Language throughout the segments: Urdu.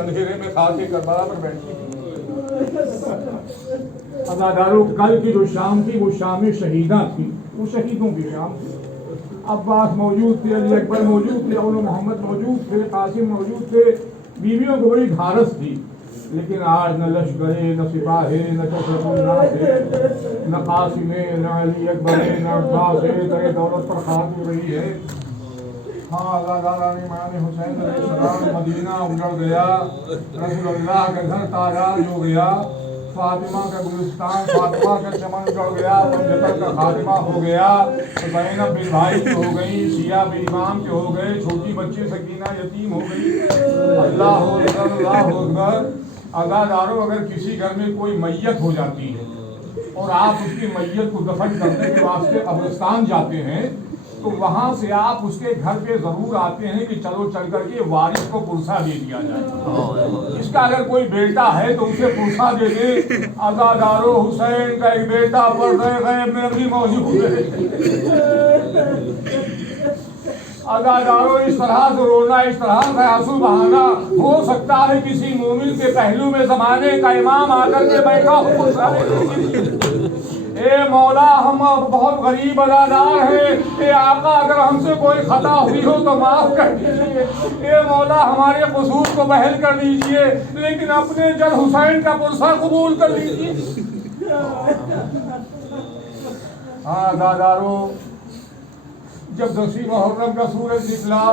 اندھیرے میں خاک کربلا پر بیٹھی تھی۔ عزادارو کل کی جو شام تھی وہ شام شہیداں تھی، وہ شہیدوں کی شام تھی۔ عباس موجود تھے، علی اکبر موجود تھے، اول محمد موجود تھے، قاسم موجود تھے، بیویوں کو بڑی دھارس تھی۔ لیکن آج نہ لشکرے، نہ سپاہے، نہ کثرت الناس ہے، نہ قاسمے، نہ علی اکبرے، نہ عباس ہے، در دولت پر خاک ہو رہی ہے۔ ہاں عزاداران امام حسین علیہ السلام مدینہ اجڑ گیا، رسول اللہ کا گھر تاراج ہو گیا، فاطمہ کا گلستان، فاطمہ کا چمن اجڑ گیا، پنجتر کا خاتمہ ہو گیا، زینب بن بھائی کی ہو گئی، شیعہ بن امام کے ہو گئے، چھوٹی بچی سکینہ یتیم ہو گئی۔ اللہ اکبر، اللہ اکبر۔ عزادارو اگر کسی گھر میں کوئی میت ہو جاتی ہے اور آپ اس کی میت کو دفن کرنے کے واسطے قبرستان جاتے ہیں تو وہاں سے آپ اس کے گھر پہ ضرور آتے ہیں کہ چلو چل کر کے وارث کو پرسہ دے دیا جائے، اس کا اگر کوئی بیٹا ہے تو اسے پرسہ دے دے۔ عزادارو حسین کا ایک بیٹا پردہ غیب میں ابھی موجود ہے۔ عزادارو اس طرح سے رونا، اس طرح سے آنسو بہانا، ہو سکتا ہے کسی مومن کے پہلو میں زمانے کا امام آ کر کے بیٹھا ہو، اے مولا ہم بہت غریب عزادار ہیں، اے آقا اگر ہم سے کوئی خطا ہوئی ہو تو معاف کر دیجیے، اے مولا ہمارے قصور کو بحل کر دیجیے، لیکن اپنے جد حسین کا پرسہ قبول کر لیجیے۔ ہاں عزادارو جب 10 محرم کا سورج نکلا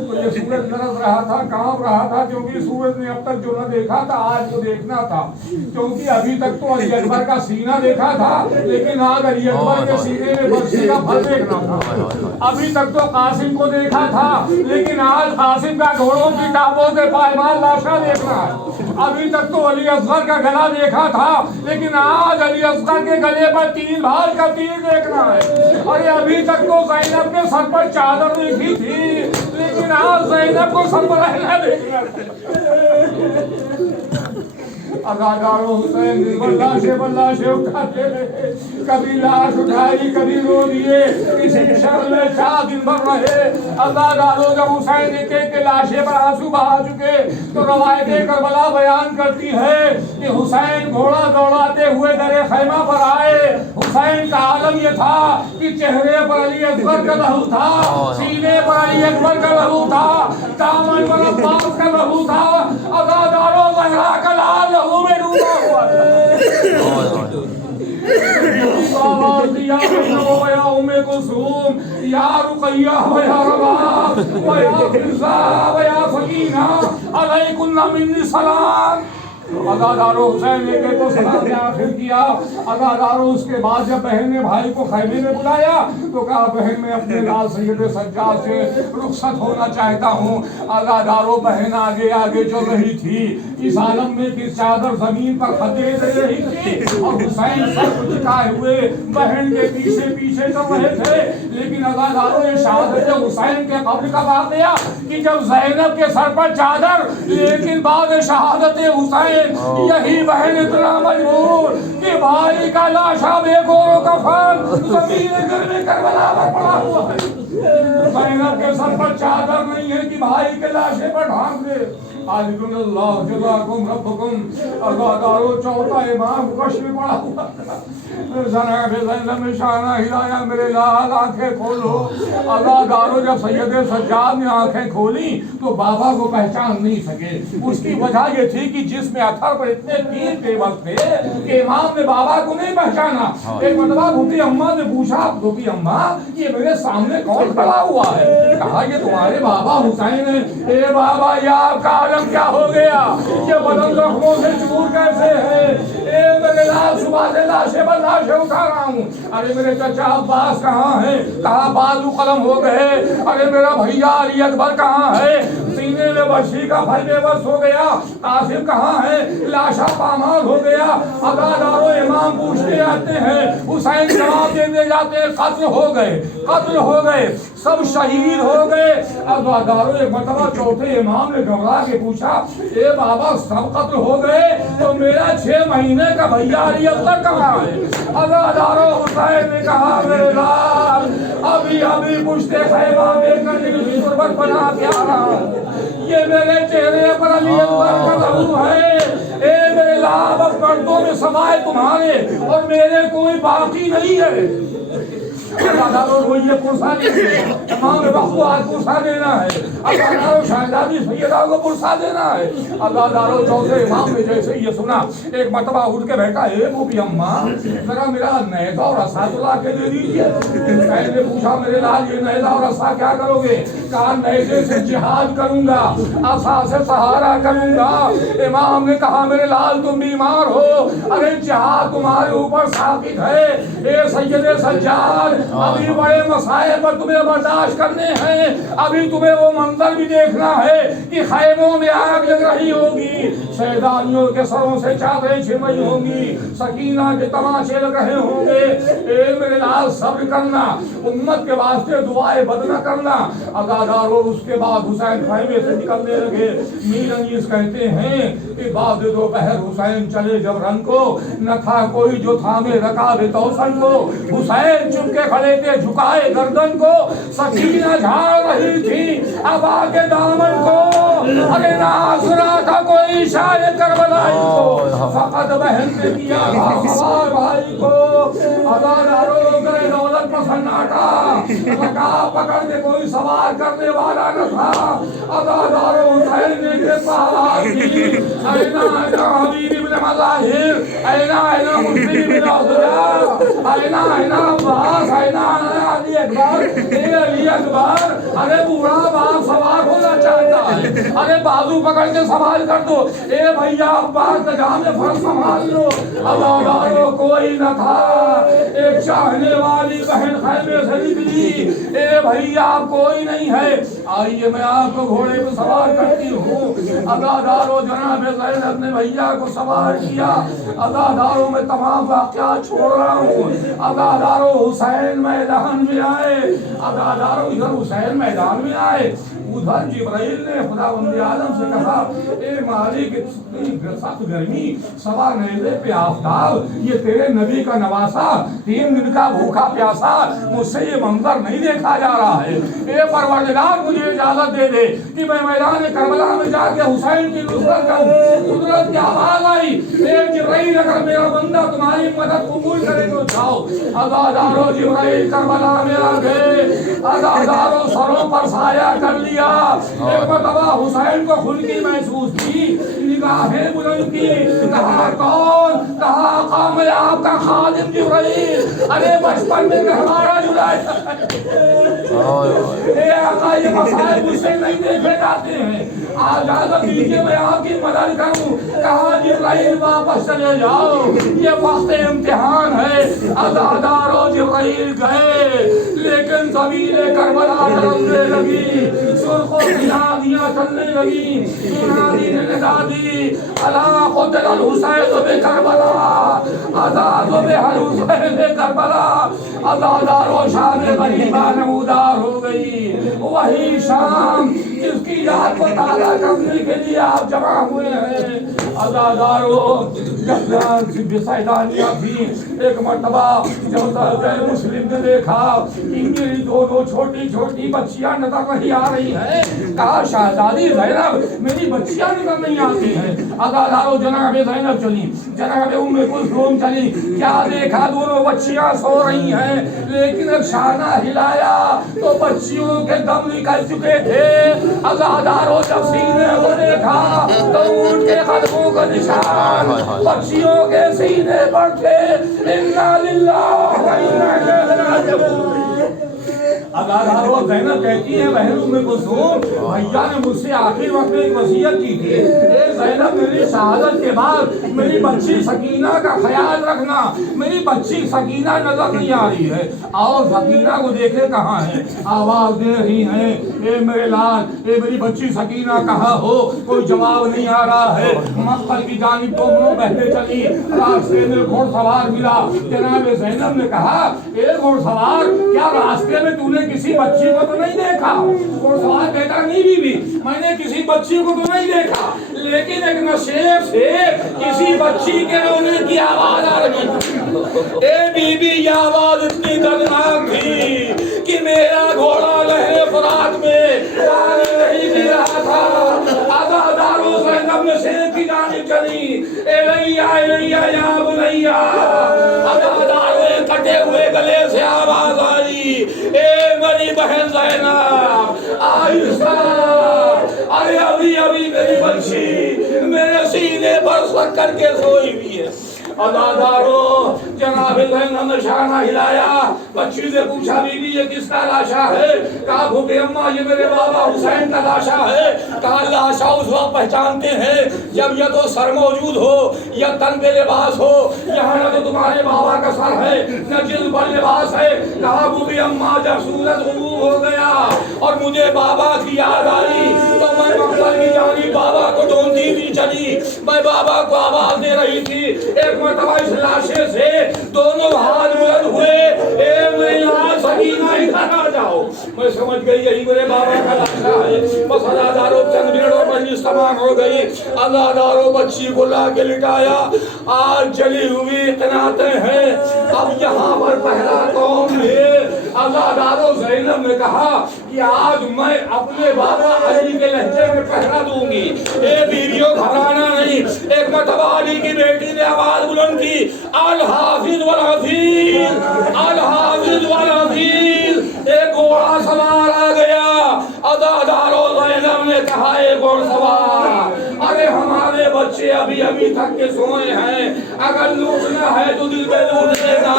تو یہ سورج لرز رہا تھا، کانپ رہا تھا، کیونکہ سورج نے اب تک جو نہ دیکھا تھا آج وہ دیکھنا تھا، کیونکہ ابھی تک تو علی اکبر کا سینہ دیکھا تھا لیکن آج علی اکبر کے سینے میں برسی کا پھل دیکھنا تھا۔ ابھی تک تو قاسم کو دیکھا تھا لیکن آج قاسم کا گھوڑوں کی ٹانگوں سے پائمال لاشا دیکھنا ہے۔ ابھی تک تو علی اصغر کا گلا دیکھا تھا لیکن آج علی اصغر کے گلے پر 3 بھار کا تیر دیکھنا ہے۔ اور ابھی تک تو زینب کے سر پر چادر دیکھی تھی لیکن آج زینب کو سر پر رہنا دیکھنا ہے۔ عزادارو حسین بلاشے اٹھاتے رہے، کبھی لاش اٹھائی کبھی رو دیے، کسی شر میں 4 دن بھر رہے۔ عزادارو جب حسین ایک ایک کے لاشے پر آنسو بہا چکے تو روایت کربلا بیان کرتی ہے کہ حسین گھوڑا دوڑاتے ہوئے در خیمہ پر آئے۔ حسین کا عالم یہ تھا کہ چہرے پر علی اکبر کا لہو تھا، سینے پر علی اکبر کا لہو تھا، دامن پر عباس کا لہو تھا، عزادارو زہرا کا لال لہو میں ڈوبا ہوا تھا۔ آواز دیا یا ام کلثوم، یا رقیہ و یا رباب و یا فضہ و یا سکینہ علیکن منی سلام۔ عزادارو حسین نے ایک کو سلام نے آخر کیا۔ عزادارو اس کے بعد جب بہن نے بھائی کو خیمے میں بلایا تو کہا بہن میں اپنے لال سید سجاد سے رخصت ہونا چاہتا ہوں۔ عزادارو بہن آگے آگے چل رہی تھی اس عالم میں کہ چادر زمین پر خطے دے رہی تھی اور حسین سر کو جھکائے ہوئے بہن کے پیچھے پیچھے چل رہے تھے۔ لیکن عزادارو یہ شہادت حسین کے قبر کا واقعہ کہ جب زینب کے سر پر چادر لیکن بعد شہادت حسین یہی بہن اتنا مجبور کہ بھائی کا لاشا بے گور و کفن زمین گرم کربلا پر پڑا ہوا ہے۔ زینب کے سر پر چادر نہیں ہے کہ بھائی کے لاشے پر ڈھانپ دے۔ عالکم اللہ جزاکم ربکم۔ عزادارو چوتھا امام کش میں پڑا ہوا تھا۔ جناب زینب شانہ ہدایہ میرے لال آنکھیں کھولو۔ عزادارو جب سید سجاد نے آنکھیں کھولی تو بابا کو پہچان نہیں سکے۔ اس کی وجہ یہ تھی کہ جس میں اتھر پر اتنے تیر پیوز تھے کہ امام نے بابا کو نہیں پہچانا۔ ایک مرتبہ بھوٹی اماں نے پوچھا بھوٹی اماں یہ میرے سامنے کون کھڑا ہوا ہے؟ کہا یہ تمہارے بابا حسین ہے۔ اے بابا یہ آپ کا عالم کیا ہو گیا؟ یہ بدن زخموں سے چور کیسے ہے؟ اے میرے لال صبح سے لاشے پر لاشے اٹھا رہا ہوں۔ ارے میرے چچا عباس کہاں ہیں؟ کہا بازو قلم ہو گئے۔ ارے میرا بھیا علی اکبر کہاں ہے؟ سینے میں برسی کا پھل بے بس ہو گیا۔ قاسم کہاں ہے؟ لاشا پامال ہو گیا۔ عزادارو امام پوچھتے آتے ہیں، حسین جواب دیتے جاتے ہیں قتل ہو گئے، قتل ہو گئے، سب شہید ہو گئے۔ عزادارو ایک مرتبہ چوتھے امام نے گھبرا کے پوچھا اے بابا سب قتل ہو گئے تو میرا 6 مہینے کا بھیا علی اکبر کہاں ہے؟ عزادارو حسین نے کہا میرے لال ابھی ابھی پشتے خیمہ میں کرنے کی قربت بنا کے آ رہا ہوں۔ یہ میرے چہرے پر علی اکبر کا ظہور ہے۔ اے میرے لاب اب مردوں میں سوائے تمہارے اور میرے کوئی باقی نہیں ہے۔ اللہ دارو کو یہ پرسا دینا ہے، امام بختیار پرسا دینا ہے، اللہ دارو شہزادی سیدہ کو پرسا دینا ہے۔ اللہ دارو چوتھے امام نے جیسے یہ سنا ایک مرتبہ اٹھ کے بیٹھا، اے موبی اماں ذرا میرا نیزہ اور عصا تو لا کے دے دیجیے۔ میں نے پوچھا میرے لال یہ نیزہ اور عصا کیا کرو گے؟ کہا نیزے سے جہاد کروں گا، عصا سے سہارا کروں گا۔ امام نے کہا میرے لال تم بیمار ہو، ارے جہاد تمہارے اوپر ثابت ہے۔ اے سید سجاد ابھی بڑے مسائل پر تمہیں برداشت کرنے ہیں، ابھی تمہیں وہ منظر بھی دیکھنا ہے کہ خیموں میں آگ لگ رہی ہوگی، شہدانیوں کے سروں سے چادریں چھن رہی ہوں گی، سکینہ کے تماشے لگ رہے ہوں گے۔ اے میرے لال صبر کرنا، امت کے واسطے دعائیں بد نہ کرنا۔ عزادارو اس کے بعد حسین خیمے سے نکلنے لگے۔ میر انیس کہتے ہیں کہ بعد دوپہر حسین چلے جب رنگ کو، نہ تھا کوئی جو تھامے رکاب توسن کو۔ حسین چپ کے کھڑے تھے جھکائے گردن کو، سکینہ جھاڑ رہی تھی ابا کے دامن کو۔ ارے نہ آسرا تھا کوئی شاہ کربلائی کو، فقط بہن نے کیا تھا سوار بھائی کو۔ عزادارو گئے دولت پر سناٹا، رکاب پکڑ کے کوئی سوار کرنے والا نہ تھا۔ عزادارو حسین نے کے پہاڑ کی، اینا اینا حبیب ابن مظاہر، اینا اینا مسلم ابن عبداللہ، اینا اینا عباس، اینا اینا علی اکبر، اے علی اکبر۔ ارے بوڑھا باپ سوار ہونا چاہتا ہے، ارے بازو پکڑ کے سوال کر دو، اے بھیا عباس نگاہ میں فرق سنبھال لو۔ عزادارو کوئی نہ تھا، ایک چاہنے والی بہن خیمے سے نکلی، اے بھیا کوئی نہیں ہے، آئیے میں آپ کو گھوڑے پہ سوار کرتی ہوں۔ عزادارو جناب زینب نے بھیا کو سوار کیا۔ عزادارو میں تمام واقعات چھوڑ رہا ہوں۔ عزادارو حسین میدان میں آئے، عزادارو ادھر حسین میدان میں آئے، ادھر جبرائیل نے خداوند عالم سے کہا اے مالک اتنی سخت گرمی، سوا نیزے پہ آفتاب، یہ تیرے نبی کا نواسا 3 دن کا بھوکا پیاسا، مجھ سے یہ منظر نہیں دیکھا جا رہا ہے۔ اے پروردگار مجھے اجازت دے دے کہ میں میدان کربلا میں جا کے حسین کی نصرت کروں۔ قدرت کی آواز آئی، اے جبرائیل اگر میرا بندہ تمہاری مدد قبول کرے تو جاؤ۔ عزادارو جبرائیل کربلا میں آ گئے، عزادارو سروں پر سایہ کر لیا۔ ایک مرتبہ حسین کو خنکی محسوس کی، نگاہیں بلند کی، کہا کون؟ کہا آقا میں آپ کا خادم جبرائیل، ارے بچپن میں ہمارا جلایا، اے آقا یہ مسائل مجھ سے نہیں دیکھے جاتے ہیں، اجازت دیجیے میں آپ کی مدد کروں۔ کہا جبرائیل واپس چلے جاؤ، یہ وقت امتحان ہے۔ عزادارو جبرائیل گئے، لیکن زمین کربلا لرزنے لگی، سرخ و سیاہیاں چلنے لگی۔ منادی نے ندا دی، الا قتل الحسین بکربلا، آزاد الحسین کربلا۔ عزادارو شان غریبہ نمودار ہو گئی، وہی شام جس کی یاد کو تازہ کرنے کے لیے آپ جمع ہوئے ہیں۔ عزادارو سیدانیہ تھی، ایک مرتبہ جب مسلم نے دیکھا کہ میری 2 چھوٹی چھوٹی بچیاں نظر نہیں آ رہی ہیں، کہا شہزادی زینب میری بچیاں نظر نہیں آتی ہیں۔ عزادارو جناب زینب چلی، جناب ام کلثوم چلی، کیا دیکھا 2 بچیاں سو رہی ہیں، لیکن ایک شانہ ہلایا تو بچیوں کے دم نکل چکے تھے۔ عزادارو جب سینے کو دیکھا تو اونٹ کے قدموں کا نشان بچیوں کے سینے پر تھے۔ انا للہ و انا الیہ راجعون۔ عزادارو زینب کہتی ہے بہن ام کلثوم بھیا نے مجھ سے آخر وقت میں ایک وصیت کی تھی، اے زینب میری شہادت کے بعد میری بچی سکینہ کا خیال رکھنا، میری بچی سکینہ نظر نہیں آ رہی ہے، اور سکینہ کو دیکھے کہاں ہے، آواز دے رہی ہیں اے میرے لال اے میری بچی سکینہ کہاں ہو، کوئی جواب نہیں آ رہا ہے۔ مقبل کی جانب دونوں بہنیں چلی، راستے میں گھوڑ سوار ملا۔ جناب زینب نے کہا اے گھوڑ سوار کیا راستے میں تو نے کسی بچی کو تو نہیں دیکھا؟ گھوڑ سوار کہتا نہیں بی بی میں نے کسی بچی کو تو نہیں دیکھا، لیکن ایک نشیب سے کسی بچی کے رونے کی آواز آ رہی تھی۔ اے بی بی یہ آواز اتنی دردناک تھی کہ میرا گھوڑا لہر فرات میں پانی نہیں پی رہا تھا، چلی الیہ یا بنیا ادادارو کٹے ہوئے گلے سے آواز آئی اے میری بہن زینب آہستہ ارے ابھی میری بچی میرے سینے پر سک کر کے سوئی ہوئی ہے ادادارو جناب زینب نے شانہ ہلایا بچی سے پوچھا بی بی یہ کس کا لاشا ہے کہا بھوپی اماں یہ میرے بابا حسین کا لاشا ہے کہا لاشا اس وقت پہچانتے ہیں جب یا تو سر موجود ہو یا تن پہ لباس ہو یہاں نہ تو تمہارے بابا کا سر ہے نہ جلد پر لباس ہے کہا بھوپی اماں جب سورج غروب ہو گیا اور مجھے بابا کی یاد آئی تو میں مقصد کی جانب بابا کو ڈھونڈتی بھی چلی میں بابا کو آواز دے رہی تھی ایک مرتبہ اس لاشے سے دونوں ہاتھ بلند ہوئے اے میری لاش سکینہ ادھر آ جاؤ میں سمجھ گئی یہی میرے بابا کا لاشا ہے بس ادادارو چند منٹ اور مجلس تمام ہو گئی ادادارو بچی کو لا کے لٹایا آج جلی ہوئی قناتیں ہیں اب یہاں پر پہلا کون ہے ادادارو زینب نے کہا کہ آج میں اپنے بابا علی کے لہجے میں پہرا دوں گی اے بیویوں گھبرانا نہیں ایک مرتبہ علی کی بیٹی نے آواز بلند کی الحافظ والحفیظ الحافظ والحفیظ ایک گھوڑا سوار آ گیا ادادارو زینب نے کہا اے گھوڑ سوار ارے ہمارے بچے ابھی تھک کے سوئے ہیں اگر لوٹنا ہے تو دل پہ لوٹ لینا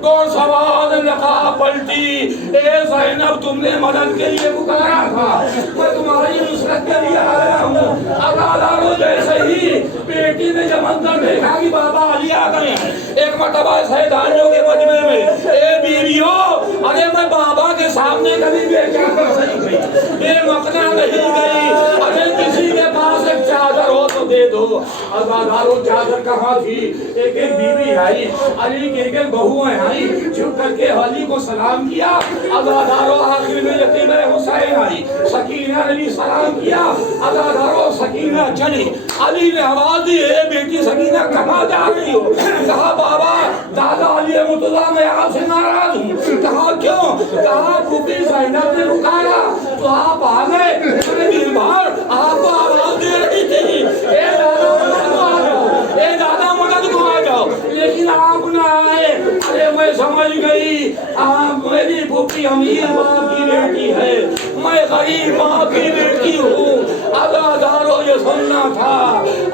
گھوڑ سوار نے نقاب پلٹی اے زینب تم نے مدد کے لیے پکارا تھا میں تمہاری نصرت کے لیے آیا ہوں ادادارو جیسے ہی بیٹی نے جب منظر دیکھا کہ بابا علی آ گئے ہیں ایک مرتبہ سیدانیوں کے مجمع میں اے بیویوں ارے میں بابا کے سامنے کبھی بے چادر نہیں گئی بے مقنع نہیں گئی ارے کسی کے پاس ایک چادر ہو تو دے دو ادادارو چادر کہاں تھی ایک بیوی آئی علی کی ایک بہویں آئی جھک کر کے علی کو سلام کیا ادادارو آخر میں یتیم حسین آئی سکینہ نے بھی سلام کیا ادادارو سکینہ چلی علی نے آواز دی اے بیٹی سکینہ کہاں جا رہی ہو کہا بابا دادا علی مرتضیٰ میں آپ سے ناراض ہوں کہا کیوں کہا پھوپھی زینب نے پکارا تو آپ آ گئے میں دن بھر آپ کو آواز دے رہی تھی اے دادا مدد کو آ جاؤ اے دادا مدد کو آ جاؤ لیکن آپ نہ آئے ارے میں سمجھ گئی آپ میری پھوپھی امیر ماں کی بیٹی ہے میں غریب ماں کی بیٹی ہوں ادادارو یہ سننا تھا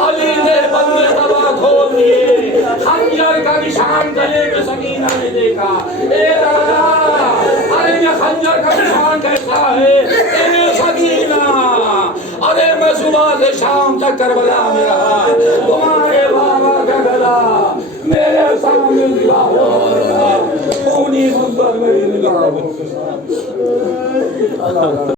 علی نے بندے تباہ کھول دیے خنجر کا نشان گلے میں سکینہ نے دیکھا اے دادا ارے یہ خنجر کا نشان کیسا ہے اے سکینہ ارے میں صبح سے شام تک کربلا میں رہا تمہارے بابا کا گلا میرے سامنے نگاہ ہو رہا خونی منظر میری نگاہ ہو